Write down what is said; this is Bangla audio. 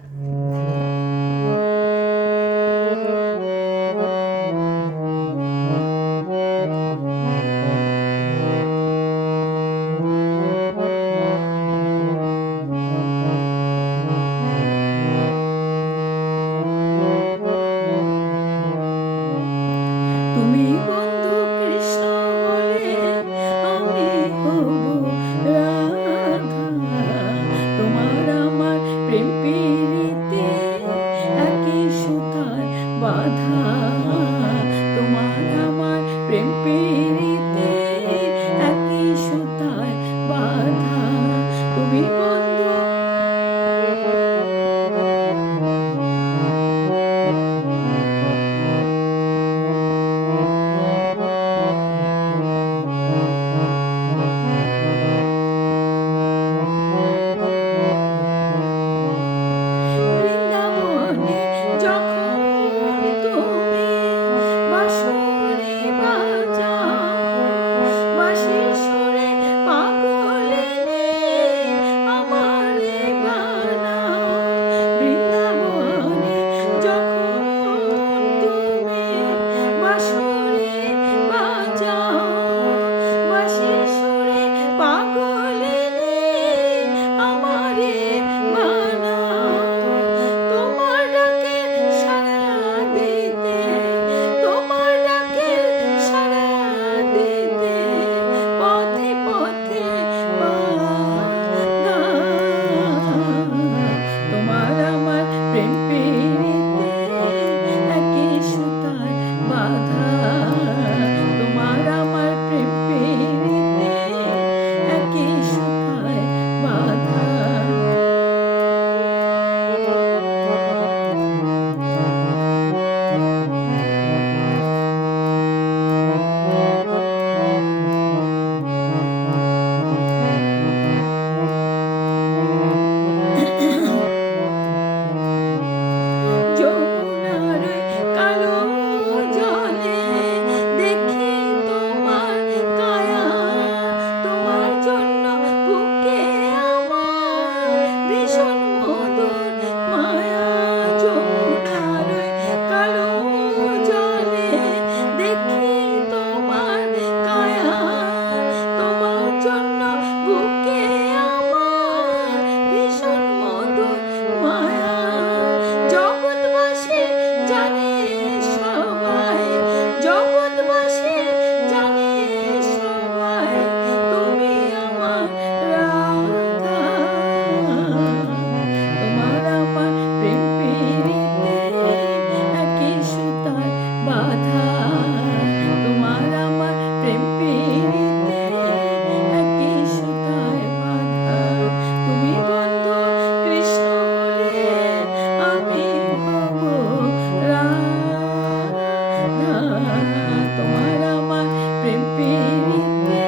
তুমি বন্ধু কৃষ্ণ হলে আমি হব রাধা। তোমার আমার প্রেম প্রীতিতে একই সুতার বাঁধা। তোমার আমার প্রেম প্রীতিতে একই সুতার বাঁধা। তুমি বন্ধু বৃন্দাবনে যখন তুমি বাঁশরি বাজাও, বাঁশির সুরে পাগল এনে আমারে বানাও। বৃন্দাবনে যখন তুমি বাঁশরি বাজাও, বাঁশির সুরে পাগল এনে আমারে বানাও। তোমার ডাকে সাড়া দিতে, তোমার ডাকে সাড়া দিতে পথে পথে বাধা। তোমার আমার প্রেম প্রীতিতে একই সুতার বাঁধা। তোমার আমার প্রেম প্রীতিতে একই সুতার বাঁধা। যমুনার কালো জলে দেখি তোমার কায়া, তোমার জন্য বুকে আমার ভীষণ মধুর মায়া। যমুনার কালো জলে দেখি তোমার কায়া, তোমার জন্য বুকে আমার ভীষণ মধুর মায়া। জগৎবাসী জানে সবাই, জগৎবাসী জানে সবাই তুমি আমার রাধা। তোমার আমার প্রেম প্রীতিতে একই সুতার বাঁধা। তোমার আমার প্রেম প্রীতিতে একই সুতার বাঁধা। তুমি বন্ধু কৃষ্ণ হলে আমি হব রাধা। তোমার আমার প্রেম প্রীতিতে